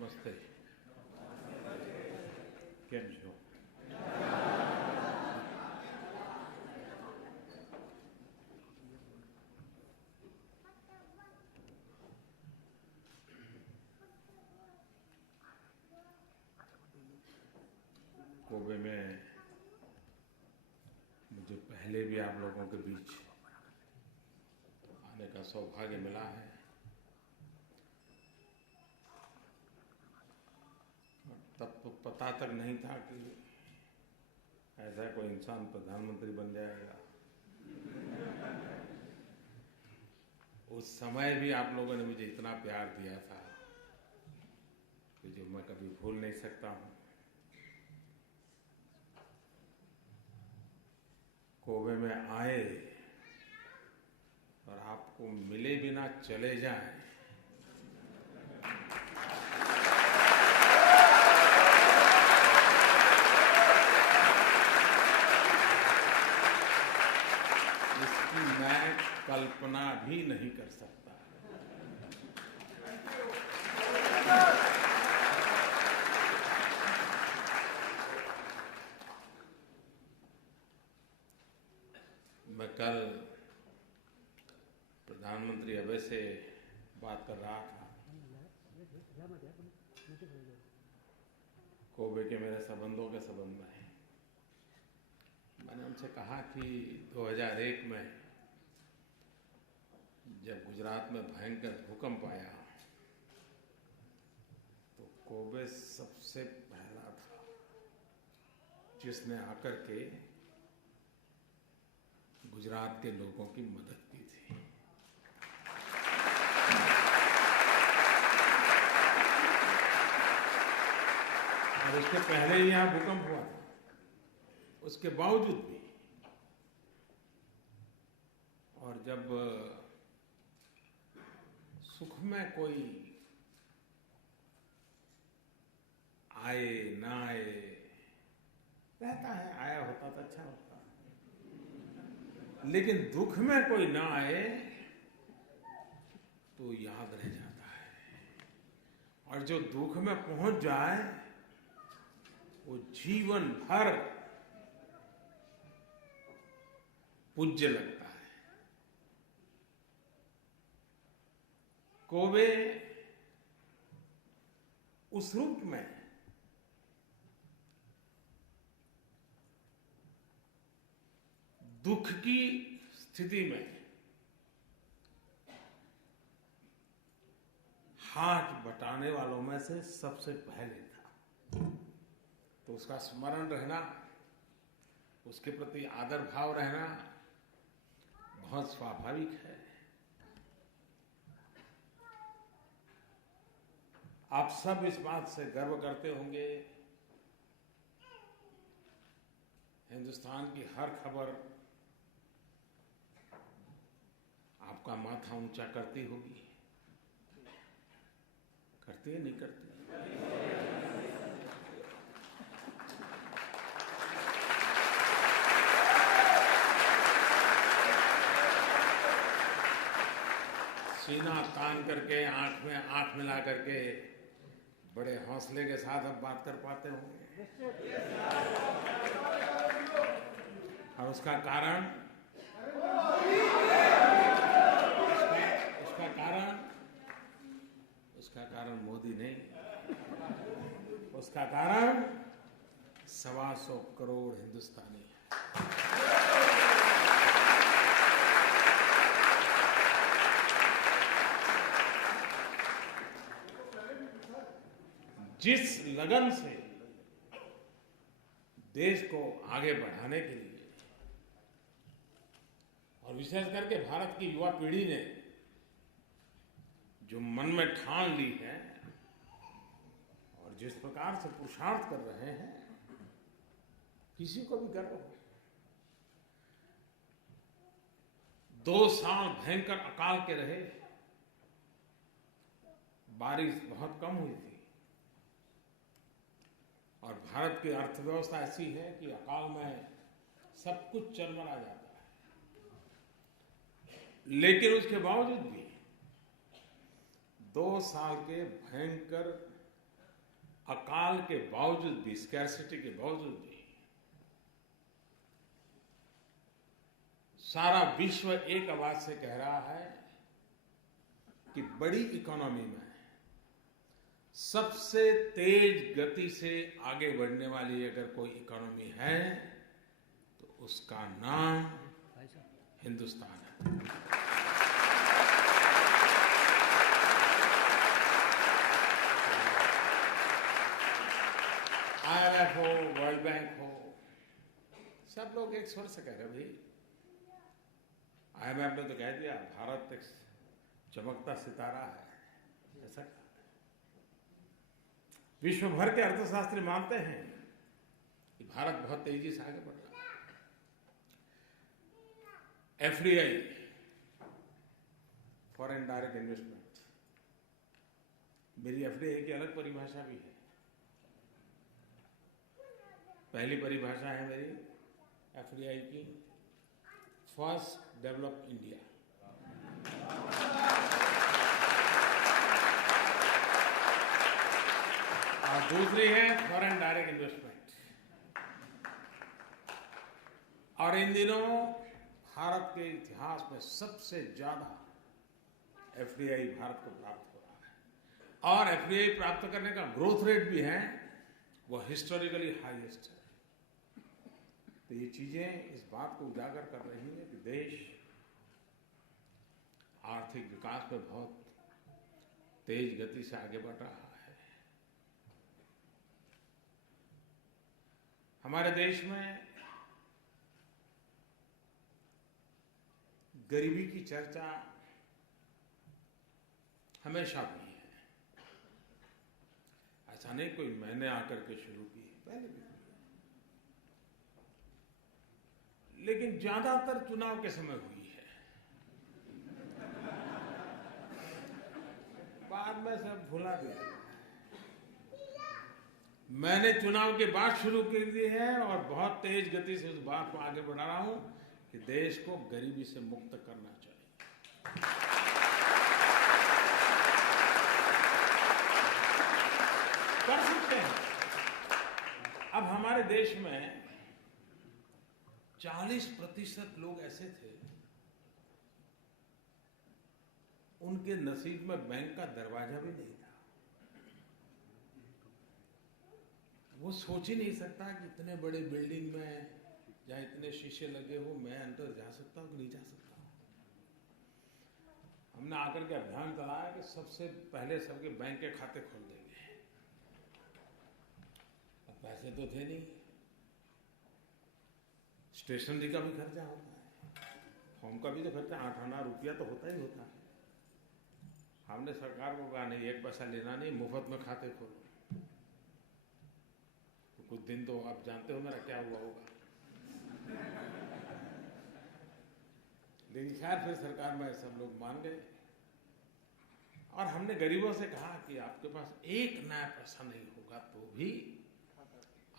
नमस्ते। કેમ છો? कोबे में मुझे पहले भी आप लोगों के बीच आने का सौभाग्य मिला है। तब तो पता तक नहीं था कि ऐसा कोई इंसान प्रधानमंत्री बन जाएगा। उस समय भी आप लोगों ने मुझे इतना प्यार दिया था कि जो मैं कभी भूल नहीं सकता हूँ। कोबे में आए और आपको मिले बिना चले जाएं, इसकी मैं कल्पना भी नहीं कर सकता। मैं कल प्रधानमंत्री अबे से बात कर रहा था। कोबे के मेरे संबंधों के संबंध में मैंने उनसे कहा कि 2001 में जब गुजरात में भयंकर भूकंप आया तो कोबे सबसे पहला था जिसने आकर के गुजरात के लोगों की मदद की थी। और उसके पहले ही यहाँ भूकंप हुआ था। उसके बावजूद भी और जब सुख में कोई आए ना आए रहता है, आया होता तो अच्छा होता, लेकिन दुख में कोई ना आए तो याद रह जाता है। और जो दुख में पहुंच जाए वो जीवन भर पूज्य लगता है। कोबे उस रूप में दुख की स्थिति में हाथ बटाने वालों में से सबसे पहले था। तो उसका स्मरण रहना, उसके प्रति आदर भाव रहना बहुत स्वाभाविक है। आप सब इस बात से गर्व करते होंगे, हिंदुस्तान की हर खबर आपका माथा ऊंचा करती होगी। करती है, नहीं करती? सीना तान करके आंख में आंख मिला करके बड़े हौसले के साथ अब बात कर पाते होंगे। और उसका कारण मोदी नहीं, उसका कारण 125 करोड़ हिंदुस्तानी है। जिस लगन से देश को आगे बढ़ाने के लिए और विशेष करके भारत की युवा पीढ़ी ने जो मन में ठान ली है और जिस प्रकार से पुरुषार्थ कर रहे हैं, किसी को भी गर्व हो। 2 साल भयंकर अकाल के रहे, बारिश बहुत कम हुई थी और भारत की अर्थव्यवस्था ऐसी है कि अकाल में सब कुछ चरमरा जाता है। लेकिन उसके बावजूद भी 2 साल के भयंकर अकाल के बावजूद भी, स्कैर्सिटी के बावजूद भी सारा विश्व एक आवाज से कह रहा है कि बड़ी इकोनॉमी में सबसे तेज गति से आगे बढ़ने वाली अगर कोई इकोनॉमी है तो उसका नाम हिंदुस्तान है। IMF हो, वर्ल्ड बैंक हो, सब लोग एक स्वर से कह रहे भाई, IMF ने तो कह दिया भारत एक चमकता सितारा है, ऐसा कहा। विश्व भर के अर्थशास्त्री मानते हैं कि भारत बहुत तेजी से आगे बढ़ रहा है। FDI, फॉरेन डायरेक्ट इन्वेस्टमेंट, मेरी FDI की अलग परिभाषा भी है। पहली परिभाषा है मेरी FDI की, फर्स्ट डेवलप इंडिया। और दूसरी है फॉरेन डायरेक्ट इन्वेस्टमेंट। और इन दिनों भारत के इतिहास में सबसे ज्यादा FDI भारत को प्राप्त हो रहा है, और FDI प्राप्त करने का ग्रोथ रेट भी है, वो हिस्टोरिकली हाईएस्ट है। तो ये चीजें इस बात को उजागर कर रही हैं कि देश आर्थिक विकास में बहुत तेज गति से आगे बढ़ रहा है। हमारे देश में गरीबी की चर्चा हमेशा हुई है। ऐसा नहीं कोई मैंने आकर के शुरू की, पहले भी। लेकिन ज्यादातर चुनाव के समय हुई है, बाद में सब भुला दिया। मैंने चुनाव के बाद शुरू कर दी है और बहुत तेज गति से उस बात को आगे बढ़ा रहा हूं कि देश को गरीबी से मुक्त करना चाहिए। कर सकते हैं। अब हमारे देश में 40% लोग ऐसे थे, उनके नसीब में बैंक का दरवाजा भी नहीं था। वो सोच ही नहीं सकता कि इतने बड़े बिल्डिंग में जहां इतने शीशे लगे हो, मैं अंदर जा सकता हूं कि नहीं जा सकता। हमने आकर के अभियान चलाया कि सबसे पहले सबके बैंक के खाते खोल देंगे। अब पैसे तो थे नहीं, स्टेशनरी का भी खर्चा होता है, फॉर्म का भी तो खर्चा, 8 आना रुपया तो होता ही होता है। हमने सरकार को कहा नहीं, 1 पैसा लेना नहीं, मुफ्त में खाते खोलो। तो कुछ दिन तो आप जानते हो मेरा क्या हुआ होगा। लेकिन खैर फिर सरकार में सब लोग मान गए, और हमने गरीबों से कहा कि आपके पास 1 नया पैसा नहीं होगा तो भी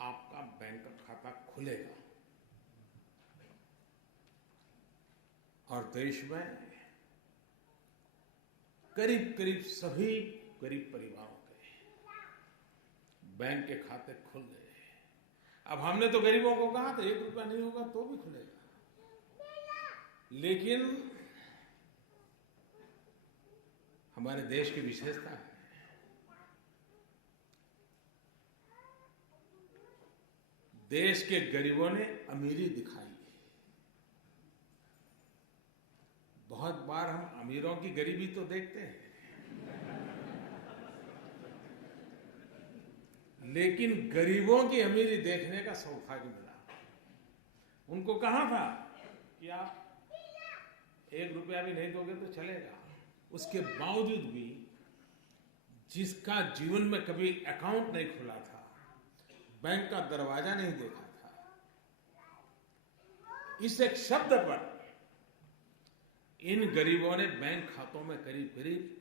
आपका बैंक का खाता खुलेगा। और देश में करीब करीब सभी गरीब परिवारों के बैंक के खाते खुल गए। अब हमने तो गरीबों को कहा था 1 रुपया नहीं होगा तो भी खुलेगा, लेकिन हमारे देश की विशेषता है, देश के गरीबों ने अमीरी दिखाई। बहुत बार हम अमीरों की गरीबी तो देखते हैं, लेकिन गरीबों की अमीरी देखने का सौभाग्य मिला। उनको कहा था कि आप 1 रुपया भी नहीं दोगे तो चलेगा। उसके बावजूद भी जिसका जीवन में कभी अकाउंट नहीं खुला था, बैंक का दरवाजा नहीं देखा था, इस एक शब्द पर इन गरीबों ने बैंक खातों में करीब करीब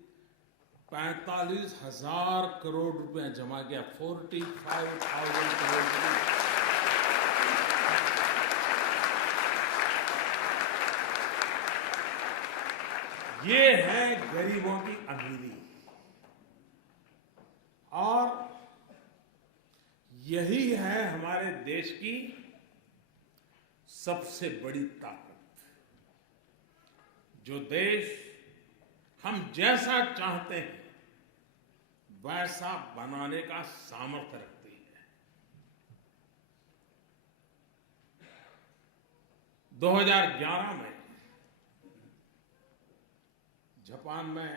45,000 करोड़ रुपया जमा किया। 45,000 करोड़ रुपये। ये है गरीबों की अमीरी। और यही है हमारे देश की सबसे बड़ी ताकत। जो देश हम जैसा चाहते हैं वैसा बनाने का सामर्थ्य रखती है। 2011 में जापान में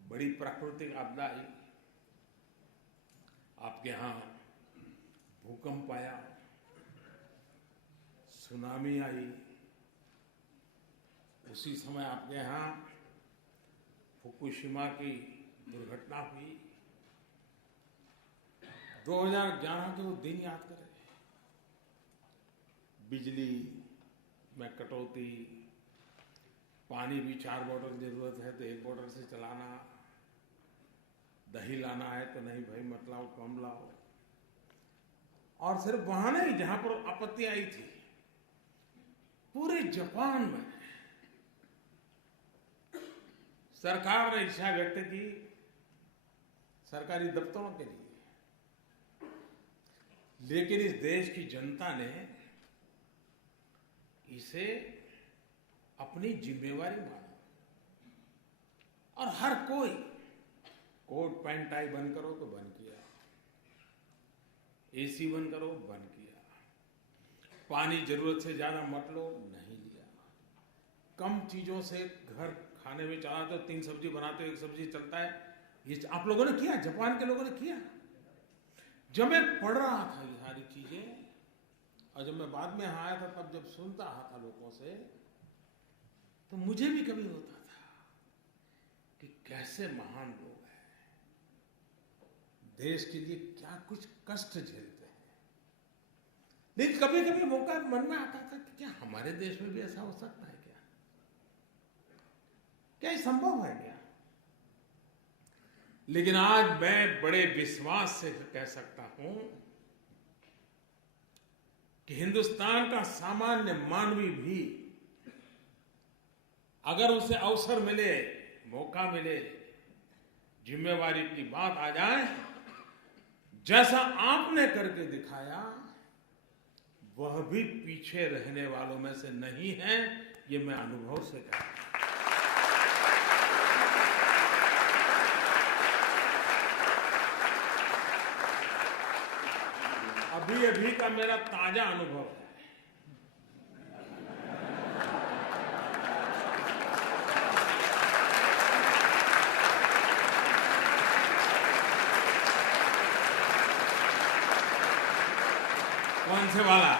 बड़ी प्राकृतिक आपदा आई। आपके यहां भूकंप आया, सुनामी आई। उसी समय आपके यहां फुकुशिमा की दुर्घटना हुई। 2011 के वो दिन याद करें। बिजली में कटौती, पानी भी 4 बॉटल जरूरत है तो 1 बॉटल से चलाना, दही लाना है तो नहीं भाई मत लाओ, कम लाओ। और सिर्फ वहां नहीं जहां पर आपत्ति आई थी, पूरे जापान में सरकार ने इच्छा व्यक्त की सरकारी दफ्तरों के लिए, लेकिन इस देश की जनता ने इसे अपनी जिम्मेवारी माना और हर कोई कोट पैंट टाई बंद करो तो बंद किया, एसी बंद करो बंद किया, पानी जरूरत से ज्यादा मत लो नहीं लिया, कम चीजों से घर खाने में चला तो 3 सब्जी बनाते हो 1 सब्जी चलता है। ये आप लोगों ने किया, जापान के लोगों ने किया। जब मैं पढ़ रहा था ये सारी चीजें और जब मैं बाद में आया था तब जब सुनता रहा था लोगों से, तो मुझे भी कभी होता था कि कैसे महान लोग हैं, देश के लिए क्या कुछ कष्ट झेलते हैं। लेकिन कभी कभी मौका मन में आता था कि क्या हमारे देश में भी ऐसा हो सकता है, क्या ये संभव है क्या? लेकिन आज मैं बड़े विश्वास से कह सकता हूं कि हिंदुस्तान का सामान्य मानवी भी अगर उसे अवसर मिले, मौका मिले, जिम्मेवारी की बात आ जाए, जैसा आपने करके दिखाया, वह भी पीछे रहने वालों में से नहीं है। ये मैं अनुभव से कहता हूं। अभी अभी का मेरा ताजा अनुभव है। कौन से वाला?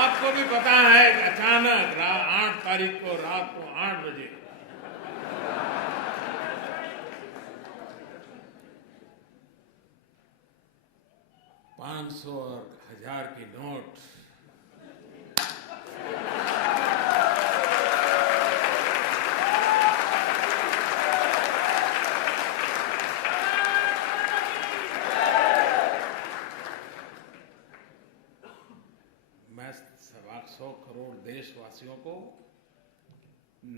आपको भी पता है कि अचानक 8 तारीख को रात को 8 बजे $500 और 1000 की नोट मैं 125 करोड़ देशवासियों को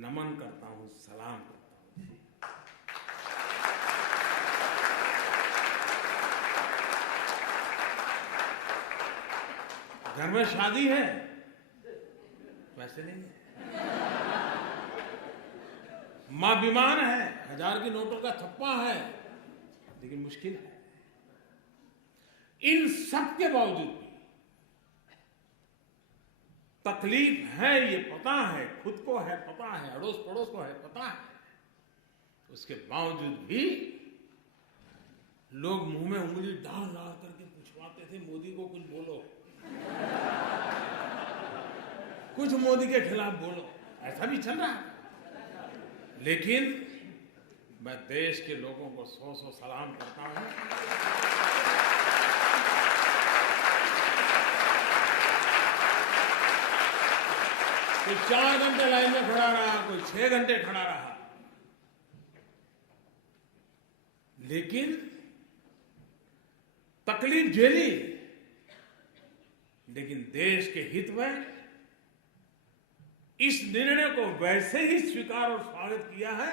नमन करता हूं, सलाम करता हूं। घर में शादी है, वैसे नहीं है। मां बीमार है, 1000 की नोटों का थप्पा है, लेकिन मुश्किल है। इन सब के बावजूद भी तकलीफ है, ये पता है, खुद को है पता है, अड़ोस पड़ोस को है पता है, उसके बावजूद भी लोग मुंह में उंगली डाल डाल करके पूछवाते थे, मोदी को कुछ बोलो, कुछ मोदी के खिलाफ बोलो। ऐसा भी चल रहा है। लेकिन मैं देश के लोगों को 100 सलाम करता हूं। कोई 4 घंटे लाइन में खड़ा रहा, कोई 6 घंटे खड़ा रहा, लेकिन तकलीफ झेली, लेकिन देश के हित में इस निर्णय को वैसे ही स्वीकार और स्वागत किया है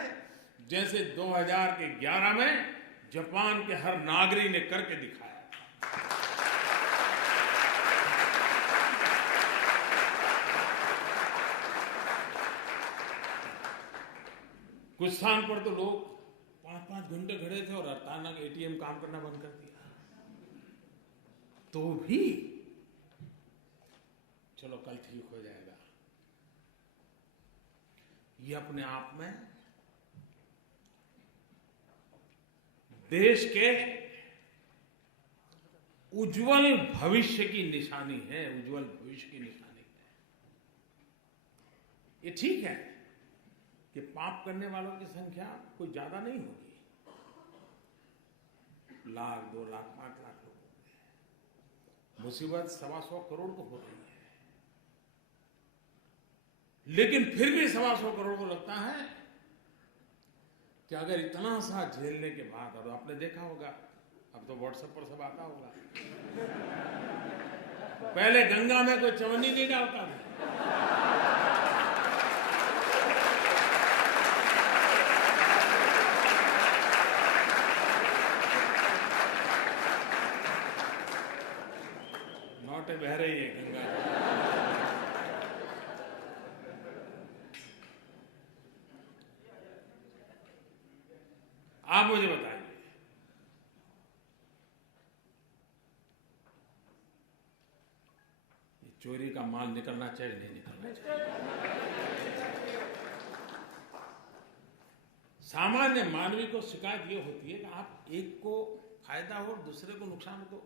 जैसे 2011 में जापान के हर नागरिक ने करके दिखाया। कुछ स्थान पर तो लोग 5-5 घंटे खड़े थे और अचानक एटीएम काम करना बंद कर दिया, तो भी चलो कल ठीक हो जाएगा। ये अपने आप में देश के उज्जवल भविष्य की निशानी है, उज्जवल भविष्य की निशानी है। ये ठीक है कि पाप करने वालों की संख्या कोई ज्यादा नहीं होगी, 1 लाख 2 लाख 5 लाख लोग होंगे, मुसीबत 125 करोड़ को हो रही है। लेकिन फिर भी 125 करोड़ को लगता है कि अगर इतना सा झेलने के बाद, और आपने देखा होगा अब तो व्हाट्सएप पर सब आता होगा, पहले गंगा में कोई चवन्नी नहीं डालता था, नौटे बह रही है गंगा। आप मुझे बताइए, ये चोरी का माल निकलना चाहिए नहीं निकलना चाहिए? सामान्य मानवी को शिकायत ये होती है कि आप एक को फायदा हो दूसरे को नुकसान हो,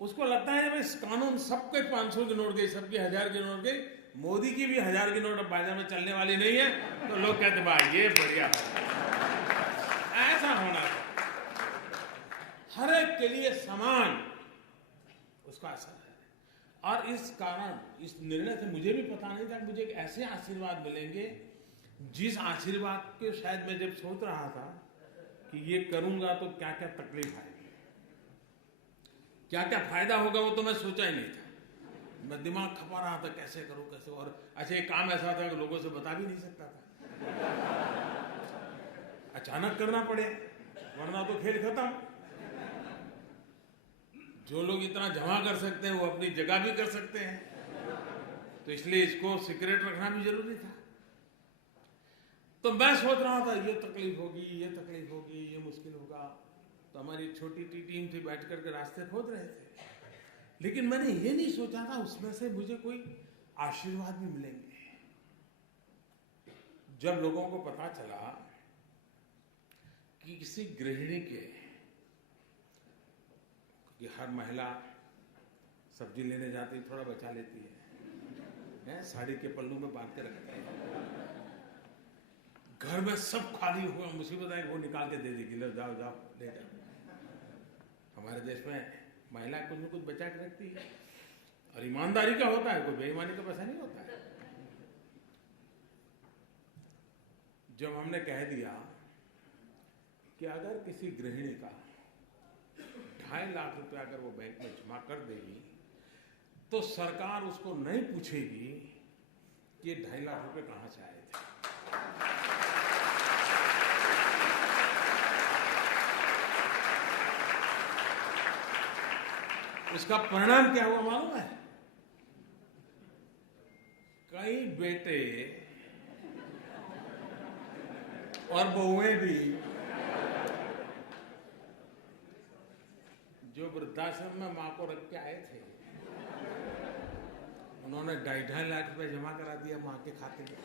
उसको लगता है इस कानून सबके 500 की नोट गई, सबकी 1000 की नोट गई, मोदी की भी 1000 की नोट अब बाजार में चलने वाली नहीं है, तो लोग कहते भाई ये बढ़िया है। ऐसा होना चाहिए, हर एक के लिए समान उसका असर है। और इस कारण, इस निर्णय से मुझे भी पता नहीं था कि मुझे ऐसे आशीर्वाद मिलेंगे, जिस आशीर्वाद के शायद मैं जब सोच रहा था कि ये करूंगा तो क्या क्या तकलीफ आएगी, क्या क्या फायदा होगा, वो तो मैं सोचा ही नहीं था। मैं दिमाग खपा रहा था कैसे करूं कैसे, और अच्छा ये काम ऐसा था कि लोगों से बता भी नहीं सकता था, अचानक करना पड़े वरना तो खेल खत्म। जो लोग इतना जमा कर सकते हैं वो अपनी जगह भी कर सकते हैं, तो इसलिए इसको सीक्रेट रखना भी जरूरी था। तो मैं सोच रहा था ये तकलीफ होगी, ये तकलीफ होगी, ये मुश्किल होगा, तो हमारी छोटी टीम थी, बैठ करके रास्ते खोद रहे थे। लेकिन मैंने ये नहीं सोचा था उसमें से मुझे कोई आशीर्वाद भी मिलेंगे। जब लोगों को पता चला कि किसी गृहिणी के, कि हर महिला सब्जी लेने जाती है थोड़ा बचा लेती है, साड़ी के पल्लू में बांध के रखती है, घर में सब खाली हुआ, मुसीबत है वो निकाल के दे देगी, लो जाओ जाओ ले जाओ। हमारे देश में महिला कुछ न कुछ बचा के रखती है, और ईमानदारी का होता है, कोई बेईमानी का पैसा नहीं होता है। जब हमने कह दिया कि अगर किसी गृहिणी का 2.5 लाख रुपया अगर वो बैंक में जमा कर देगी तो सरकार उसको नहीं पूछेगी कि ये 2.5 लाख रुपए कहां से आए थे। उसका परिणाम क्या हुआ मालूम है? कई बेटे और बहुएं भी जो वृद्धाश्रम में मां को रख के आए थे, उन्होंने 2.5 लाख रुपए जमा करा दिया मां के खाते में।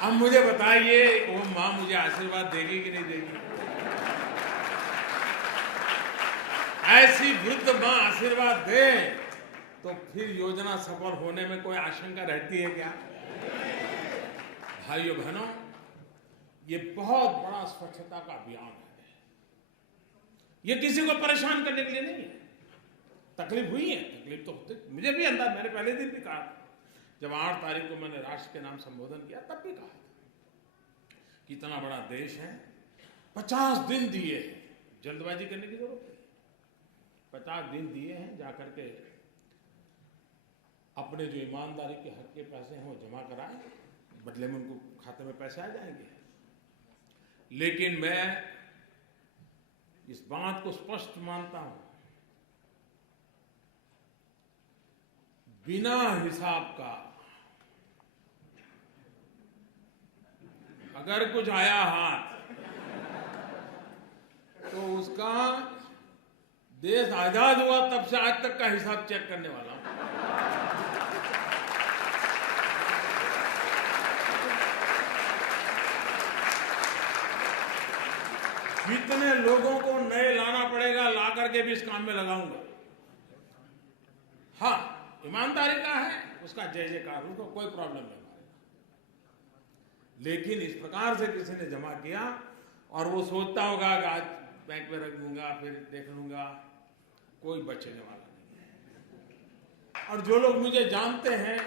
अब मुझे बताइए वो मां मुझे आशीर्वाद देगी कि नहीं देगी? ऐसी वृद्ध मां आशीर्वाद दे तो फिर योजना सफल होने में कोई आशंका रहती है क्या? भाइयों बहनों, ये बहुत बड़ा स्वच्छता का अभियान है। ये किसी को परेशान करने के लिए नहीं है। तकलीफ हुई है, तकलीफ तो होती, मुझे भी अंदाज, मैंने पहले दिन भी कहा, जब 8 तारीख को मैंने राष्ट्र के नाम संबोधन किया तब भी कहा कि इतना बड़ा देश है, 50 दिन दिए हैं, जल्दबाजी करने की जरूरत नहीं, 50 दिन दिए हैं, जाकर के अपने जो ईमानदारी के हक के पैसे हैं वो जमा कराएं, बदले में उनको खाते में पैसे आ जाएंगे। लेकिन मैं इस बात को स्पष्ट मानता हूं, बिना हिसाब का अगर कुछ आया हाथ तो उसका देश आजाद हुआ तब से आज तक का हिसाब चेक करने वाला हूं। जितने लोगों को नए लाना पड़ेगा ला करके भी इस काम में लगाऊंगा। हाँ, ईमानदारी का है, उसका जय जयकार, उसको कोई प्रॉब्लम नहीं। लेकिन इस प्रकार से किसी ने जमा किया और वो सोचता होगा कि आज बैंक में रख दूंगा फिर देख लूंगा, कोई बचने वाला नहीं है। और जो लोग मुझे जानते हैं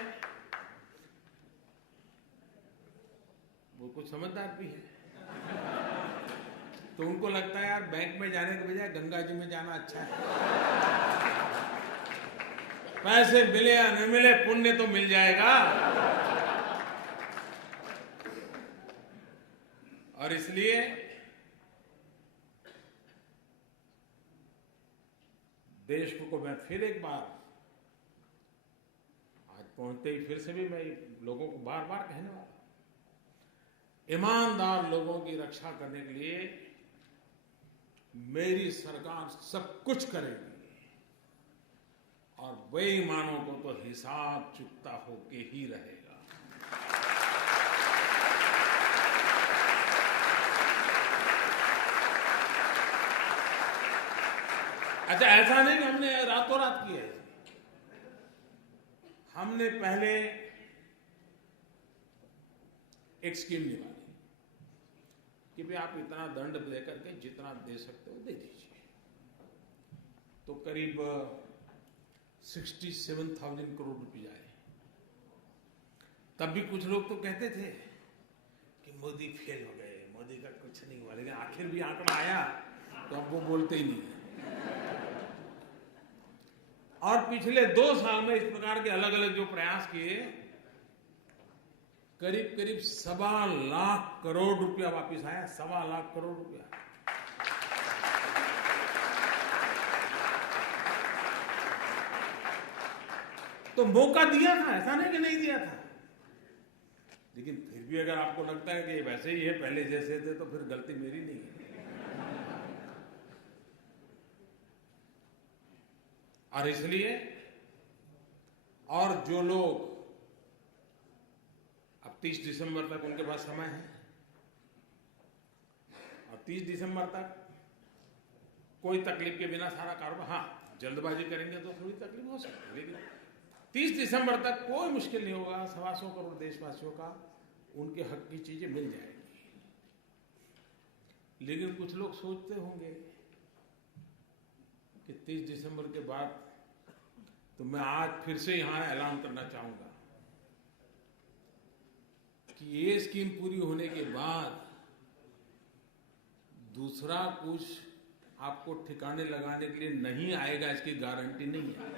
वो कुछ समझदार भी है, तो उनको लगता है यार बैंक में जाने के बजाय गंगा जी में जाना अच्छा है। पैसे मिले या न मिले, पुण्य तो मिल जाएगा। और इसलिए देश को मैं फिर एक बार, आज पहुंचते ही फिर से भी मैं लोगों को बार बार कहने वाला, ईमानदार लोगों की रक्षा करने के लिए मेरी सरकार सब कुछ करेगी और बेईमानों को तो हिसाब चुकता होके ही रहेगा। अच्छा, ऐसा नहीं कि हमने रातों रात किया है। हमने पहले एक स्कीम निकाली कि भाई आप इतना दंड देकर के जितना दे सकते हो दे दीजिए। तो करीब 67,000 करोड़ रुपए आए। तब भी कुछ लोग तो कहते थे कि मोदी फेल हो गए, मोदी का कुछ नहीं हुआ, लेकिन आखिर भी आंकड़ा आया तो अब वो बोलते ही नहीं। और पिछले 2 साल में इस प्रकार के अलग अलग जो प्रयास किए, करीब करीब 1.25 लाख करोड़ रुपया वापिस आया। 1.25 लाख करोड़ रुपया। तो मौका दिया था, ऐसा नहीं कि नहीं दिया था। लेकिन फिर भी अगर आपको लगता है कि वैसे ही है पहले जैसे थे, तो फिर गलती मेरी नहीं है। और इसलिए, और जो लोग अब 30 दिसंबर तक उनके पास समय है, और 30 दिसंबर तक कोई तकलीफ के बिना सारा कारोबार, हाँ जल्दबाजी करेंगे तो थोड़ी तकलीफ हो सकती है, लेकिन 30 दिसंबर तक कोई मुश्किल नहीं होगा। 125 करोड़ देशवासियों का उनके हक की चीजें मिल जाएगी। लेकिन कुछ लोग सोचते होंगे कि 30 दिसंबर के बाद, तो मैं आज फिर से यहां ऐलान करना चाहूंगा कि ये स्कीम पूरी होने के बाद दूसरा कुछ आपको ठिकाने लगाने के लिए नहीं आएगा, इसकी गारंटी नहीं है।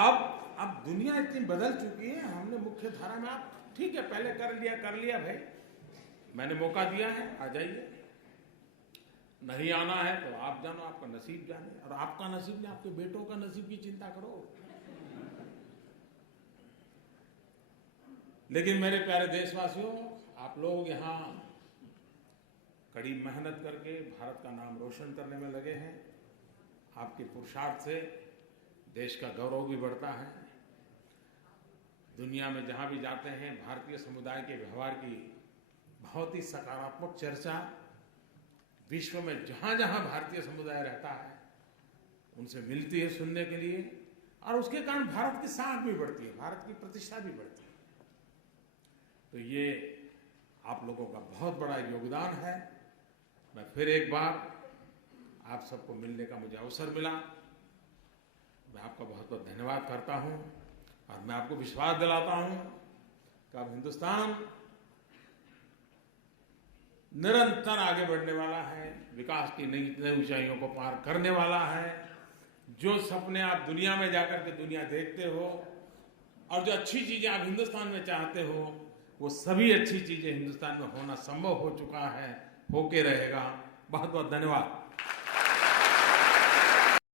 अब दुनिया इतनी बदल चुकी है, हमने मुख्य धारा में, आप ठीक है पहले कर लिया भाई, मैंने मौका दिया है, आ जाइए। नहीं आना है तो आप जानो, आपका नसीब जाने। और आपका नसीब नहीं, आपके बेटों का नसीब की चिंता करो। लेकिन मेरे प्यारे देशवासियों, आप लोग यहाँ कड़ी मेहनत करके भारत का नाम रोशन करने में लगे हैं। आपके पुरुषार्थ से देश का गौरव भी बढ़ता है। दुनिया में जहां भी जाते हैं, भारतीय समुदाय के व्यवहार की बहुत ही सकारात्मक चर्चा विश्व में जहां जहां भारतीय समुदाय रहता है उनसे मिलती है सुनने के लिए, और उसके कारण भारत की साख भी बढ़ती है, भारत की प्रतिष्ठा भी बढ़ती है। तो ये आप लोगों का बहुत बड़ा योगदान है। मैं फिर एक बार आप सबको मिलने का मुझे अवसर मिला, मैं आपका बहुत बहुत धन्यवाद करता हूं। और मैं आपको विश्वास दिलाता हूं कि अब हिंदुस्तान निरंतर आगे बढ़ने वाला है, विकास की नई नई ऊंचाइयों को पार करने वाला है। जो सपने आप दुनिया में जाकर के दुनिया देखते हो और जो अच्छी चीजें आप हिंदुस्तान में चाहते हो, वो सभी अच्छी चीजें हिंदुस्तान में होना संभव हो चुका है, होके रहेगा। बहुत बहुत धन्यवाद।